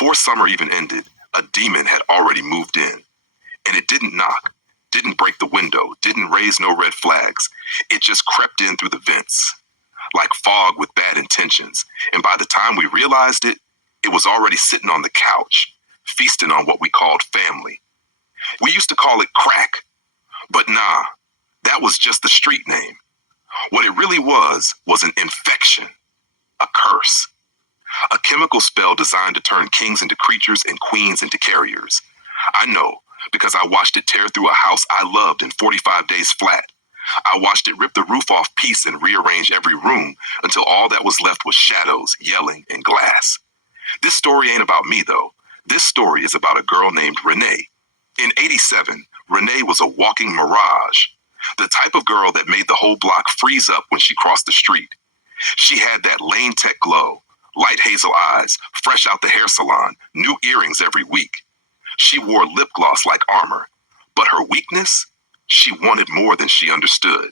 Before summer even ended, a demon had already moved in. And it didn't knock, didn't break the window, didn't raise no red flags. It just crept in through the vents, like fog with bad intentions. And by the time we realized it, it was already sitting on the couch, feasting on what we called family. We used to call it crack, but nah, that was just the street name. What it really was an infection, a curse, a chemical spell designed to turn kings into creatures and queens into carriers. I know, because I watched it tear through a house I loved in 45 days flat. I watched it rip the roof off piece and rearrange every room until all that was left was shadows, yelling, and glass. This story ain't about me, though. This story is about a girl named Renee. In '87, Renee was a walking mirage, the type of girl that made the whole block freeze up when she crossed the street. She had that Lane Tech glow, light hazel eyes, fresh out the hair salon, new earrings every week. She wore lip gloss like armor, but her weakness? She wanted more than she understood.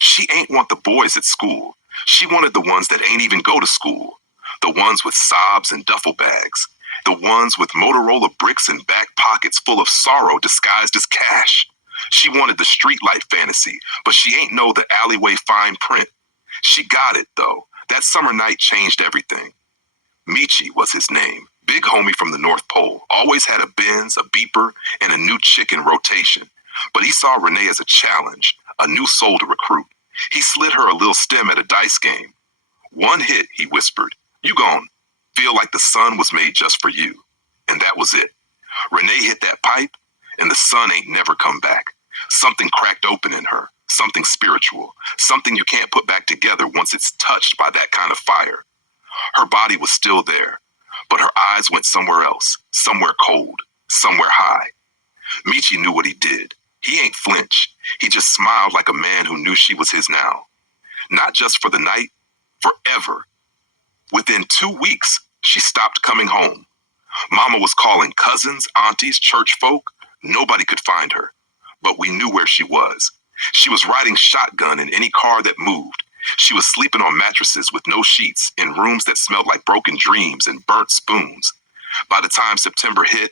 She ain't want the boys at school. She wanted the ones that ain't even go to school. The ones with sobs and duffel bags. The ones with Motorola bricks and back pockets full of sorrow disguised as cash. She wanted the streetlight fantasy, but she ain't know the alleyway fine print. She got it, though. That summer night changed everything. Michi was his name. Big homie from the North Pole. Always had a Benz, a beeper, and a new chick in rotation. But he saw Renee as a challenge, a new soul to recruit. He slid her a little stem at a dice game. One hit, he whispered. You gon' feel like the sun was made just for you. And that was it. Renee hit that pipe, and the sun ain't never come back. Something cracked open in her, something spiritual, something you can't put back together once it's touched by that kind of fire. Her body was still there, but her eyes went somewhere else, somewhere cold, somewhere high. Michi knew what he did. He ain't flinch. He just smiled like a man who knew she was his now. Not just for the night, forever. Within 2 weeks, she stopped coming home. Mama was calling cousins, aunties, church folk. Nobody could find her. But we knew where she was. She was riding shotgun in any car that moved. She was sleeping on mattresses with no sheets in rooms that smelled like broken dreams and burnt spoons. By the time September hit,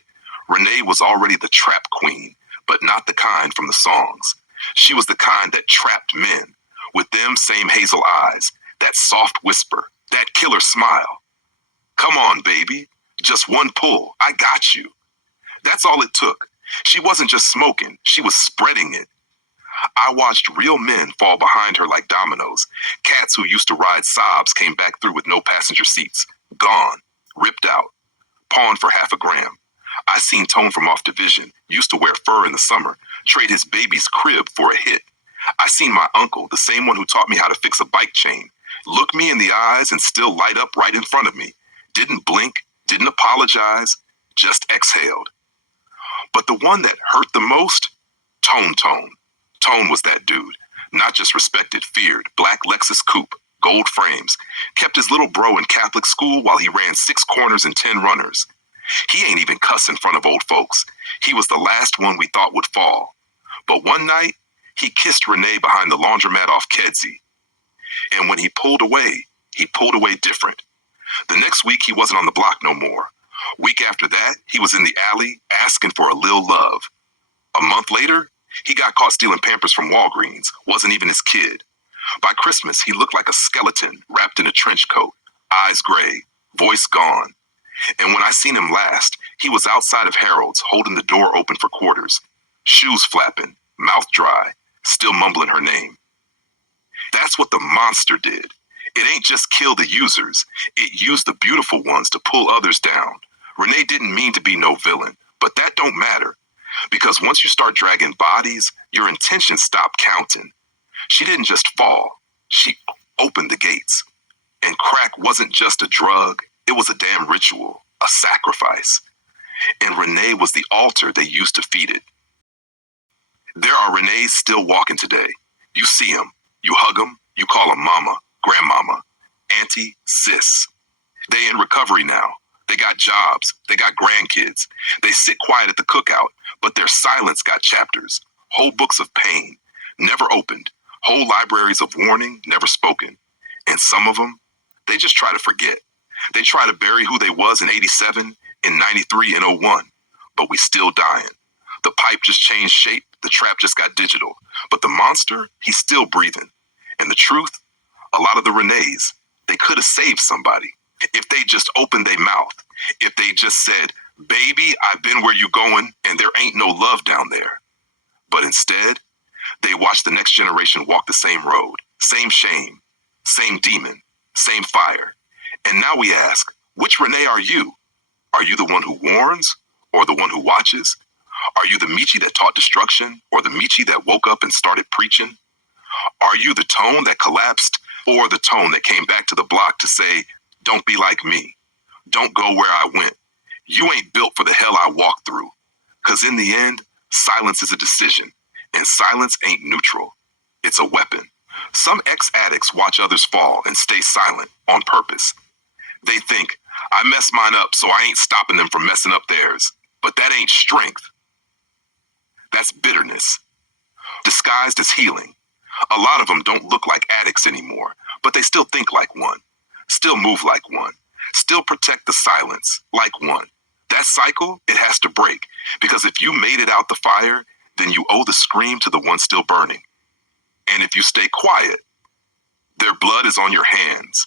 Renee was already the trap queen, but not the kind from the songs. She was the kind that trapped men, with them same hazel eyes, that soft whisper, that killer smile. Come on, baby. Just one pull. I got you. That's all it took. She wasn't just smoking. She was spreading it. I watched real men fall behind her like dominoes. Cats who used to ride sobs came back through with no passenger seats. Gone. Ripped out. Pawned for half a gram. I seen Tone from Off Division, used to wear fur in the summer, trade his baby's crib for a hit. I seen my uncle, the same one who taught me how to fix a bike chain, look me in the eyes and still light up right in front of me. Didn't blink, didn't apologize, just exhaled. But the one that hurt the most? Tone. Tone was that dude. Not just respected, feared. Black Lexus coupe, gold frames. Kept his little bro in Catholic school while he ran 6 corners and 10 runners. He ain't even cuss in front of old folks. He was the last one we thought would fall. But one night, he kissed Renee behind the laundromat off Kedzie. And when he pulled away different. The next week, he wasn't on the block no more. Week after that, he was in the alley asking for a lil love. A month later, he got caught stealing Pampers from Walgreens, wasn't even his kid. By Christmas, he looked like a skeleton wrapped in a trench coat, eyes gray, voice gone. And when I seen him last, he was outside of Harold's, holding the door open for quarters, shoes flapping, mouth dry, still mumbling her name. That's what the monster did. It ain't just kill the users. It used the beautiful ones to pull others down. Renee didn't mean to be no villain, but that don't matter. Because once you start dragging bodies, your intentions stop counting. She didn't just fall. She opened the gates. And crack wasn't just a drug. It was a damn ritual, a sacrifice. And Renee was the altar they used to feed it. There are Renees still walking today. You see them. You hug them. You call them mama, grandmama, auntie, sis. They in recovery now. They got jobs. They got grandkids. They sit quiet at the cookout, but their silence got chapters. Whole books of pain, never opened. Whole libraries of warning, never spoken. And some of them, they just try to forget. They try to bury who they was in 87, in 93, and '01, but we still dying. The pipe just changed shape, the trap just got digital, but the monster, he's still breathing. And the truth, a lot of the Renees, they could have saved somebody. If they just opened their mouth, if they just said, baby, I've been where you going and there ain't no love down there. But instead, they watched the next generation walk the same road, same shame, same demon, same fire. And now we ask, which Renee are you? Are you the one who warns or the one who watches? Are you the Michi that taught destruction or the Michi that woke up and started preaching? Are you the tone that collapsed or the tone that came back to the block to say, don't be like me. Don't go where I went. You ain't built for the hell I walked through. Because in the end, silence is a decision. And silence ain't neutral. It's a weapon. Some ex-addicts watch others fall and stay silent on purpose. They think, I messed mine up, so I ain't stopping them from messing up theirs. But that ain't strength. That's bitterness, disguised as healing. A lot of them don't look like addicts anymore, but they still think like one, still move like one, still protect the silence like one. That cycle, it has to break, because if you made it out the fire, then you owe the scream to the one still burning. And if you stay quiet, their blood is on your hands,